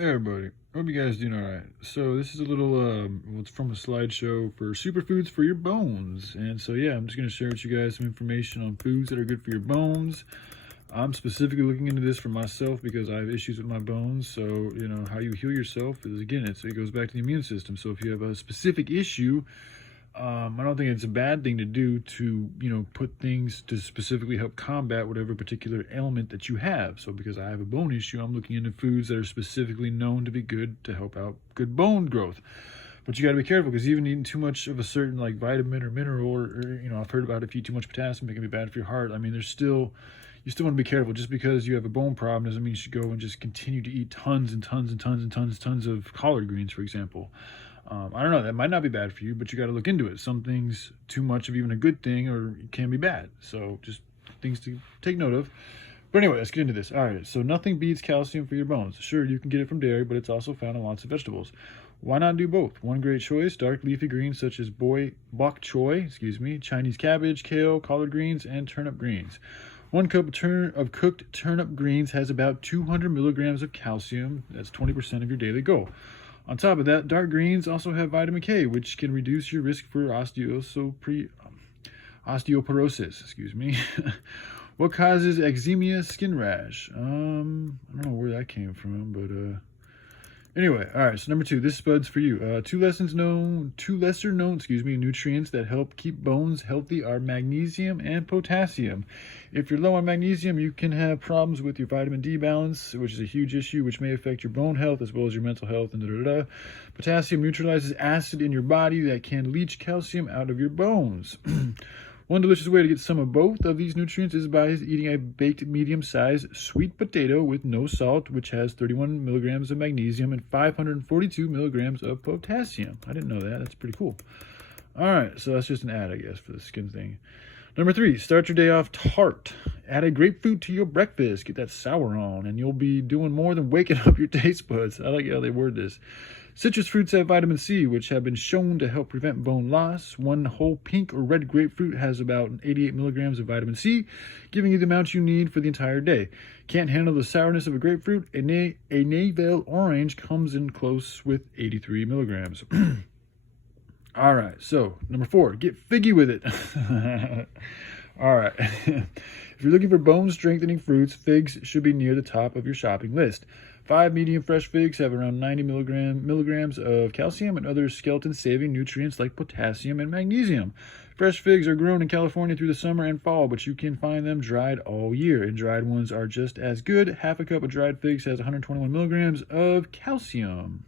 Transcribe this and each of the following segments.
Hey everybody, hope you guys doing alright. So this is a little, well, it's from a slideshow for superfoods for your bones. And so yeah, I'm just going to share with you guys some information on foods that are good for your bones. I'm specifically looking into this for myself because I have issues with my bones. So, how you heal yourself is, again, it goes back to the immune system. So if you have a specific issue, I don't think it's a bad thing to do to, put things to specifically help combat whatever particular ailment that you have. So because I have a bone issue, I'm looking into foods that are specifically known to be good to help out good bone growth. But you got to be careful because even eating too much of a certain like vitamin or mineral, or I've heard about if you eat too much potassium, it can be bad for your heart. I mean, you still want to be careful. Just because you have a bone problem doesn't mean you should go and just continue to eat tons and tons and tons and tons of collard greens, for example. I don't know, that might not be bad for you, but you got to look into it. Some things, too much of even a good thing, or it can be bad. So just things to take note of. But anyway, let's get into this. All right, so nothing beats calcium for your bones. Sure, you can get it from dairy, but it's also found in lots of vegetables. Why not do both? One great choice, dark leafy greens such as bok choy, Chinese cabbage, kale, collard greens, and turnip greens. 1 cup of cooked turnip greens has about 200 milligrams of calcium. That's 20% of your daily goal. On top of that, dark greens also have vitamin K, which can reduce your risk for osteoporosis. What causes eczema skin rash? I don't know where that came from, but anyway, all right, so number 2, this spud's for you. Two lesser known, nutrients that help keep bones healthy are magnesium and potassium. If you're low on magnesium, you can have problems with your vitamin D balance, which is a huge issue, which may affect your bone health as well as your mental health, and Potassium neutralizes acid in your body that can leach calcium out of your bones. One delicious way to get some of both of these nutrients is by eating a baked medium-sized sweet potato with no salt, which has 31 milligrams of magnesium and 542 milligrams of potassium. I didn't know that. That's pretty cool. All right, so that's just an ad, I guess, for the skin thing. Number 3, start your day off tart. Add a grapefruit to your breakfast. Get that sour on, and you'll be doing more than waking up your taste buds. I like how they word this. Citrus fruits have vitamin C, which have been shown to help prevent bone loss. 1 whole pink or red grapefruit has about 88 milligrams of vitamin C, giving you the amount you need for the entire day. Can't handle the sourness of a grapefruit? A Navel orange comes in close with 83 milligrams. All right, so number 4, get figgy with it. All right. If you're looking for bone strengthening fruits, figs should be near the top of your shopping list. 5 medium fresh figs have around 90 milligrams of calcium and other skeleton-saving nutrients like potassium and magnesium. Fresh figs are grown in California through the summer and fall, but you can find them dried all year, and dried ones are just as good. Half a cup of dried figs has 121 milligrams of calcium.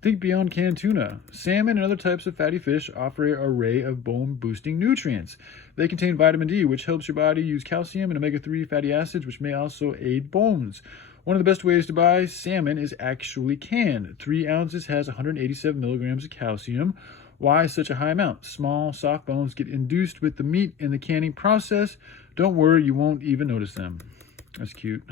Think beyond canned tuna. Salmon and other types of fatty fish offer an array of bone-boosting nutrients. They contain vitamin D, which helps your body use calcium, and omega-3 fatty acids, which may also aid bones. One of the best ways to buy salmon is actually canned. 3 ounces has 187 milligrams of calcium. Why such a high amount? Small, soft bones get induced with the meat in the canning process. Don't worry, you won't even notice them. That's cute.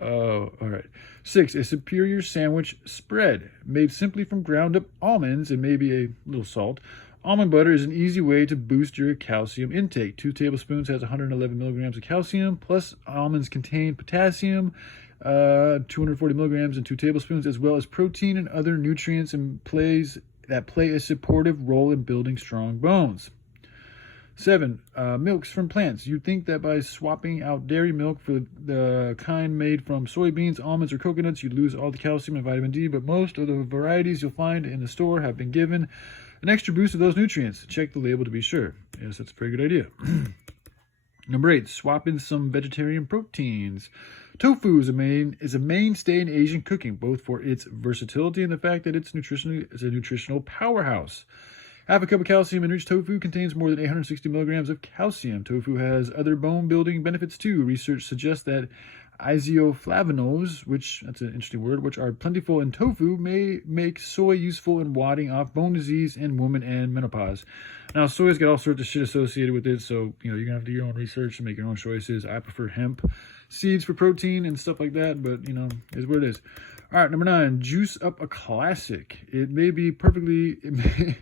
Oh, all right. 6, a superior sandwich spread. Made simply from ground up almonds and maybe a little salt. Almond butter is an easy way to boost your calcium intake. 2 tablespoons has 111 milligrams of calcium, plus almonds contain potassium, 240 milligrams in 2 tablespoons, as well as protein and other nutrients that play a supportive role in building strong bones. 7, milks from plants. You'd think that by swapping out dairy milk for the kind made from soybeans, almonds, or coconuts, you'd lose all the calcium and vitamin D, but most of the varieties you'll find in the store have been given an extra boost of those nutrients. Check the label to be sure. Yes, that's a pretty good idea. Number 8, swap in some vegetarian proteins. Tofu is a mainstay in Asian cooking, both for its versatility and the fact that it's a nutritional powerhouse. Half a cup of calcium-enriched tofu contains more than 860 milligrams of calcium. Tofu has other bone-building benefits too. Research suggests that isoflavonoids, that's an interesting word, which are plentiful in tofu, may make soy useful in warding off bone disease in women and menopause. Now, soy's got all sorts of shit associated with it, so you're gonna have to do your own research and make your own choices. I prefer hemp seeds for protein and stuff like that, but is what it is. All right, number 9, juice up a classic. It may be perfectly, it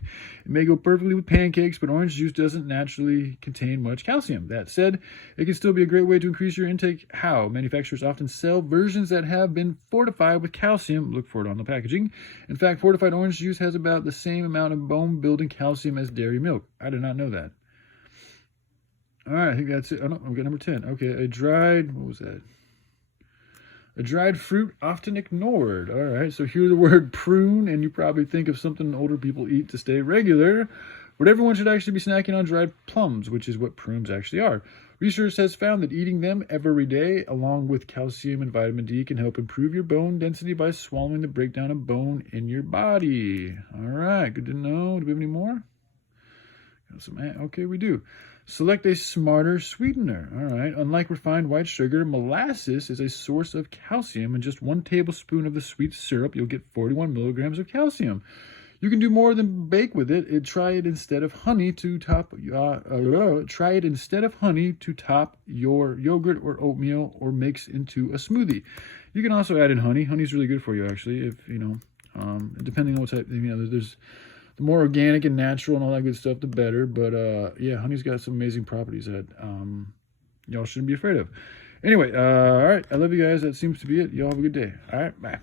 may go perfectly with pancakes, but orange juice doesn't naturally contain much calcium. That said, it can still be a great way to increase your intake. How? Manufacturers often sell versions that have been fortified with calcium. Look for it on the packaging. In fact, fortified orange juice has about the same amount of bone-building calcium as dairy milk. I did not know that. All right, I think that's it. Oh, no, we got number 10. Okay, what was that? A dried fruit often ignored. All right, so hear the word prune, and you probably think of something older people eat to stay regular. But everyone should actually be snacking on dried plums, which is what prunes actually are. Research has found that eating them every day, along with calcium and vitamin D, can help improve your bone density by swallowing the breakdown of bone in your body. All right, good to know. Do we have any more? Okay, we do. Select a smarter sweetener. All right. Unlike refined white sugar, molasses is a source of calcium. In just 1 tablespoon of the sweet syrup, you'll get 41 milligrams of calcium. You can do more than bake with it. Try it instead of honey to top. Try it instead of honey to top your yogurt or oatmeal, or mix into a smoothie. You can also add in honey. Honey's really good for you, actually. If depending on what type. There's the more organic and natural and all that good stuff, the better. But yeah, honey's got some amazing properties that y'all shouldn't be afraid of. Anyway, all right. I love you guys. That seems to be it. Y'all have a good day. All right. Bye.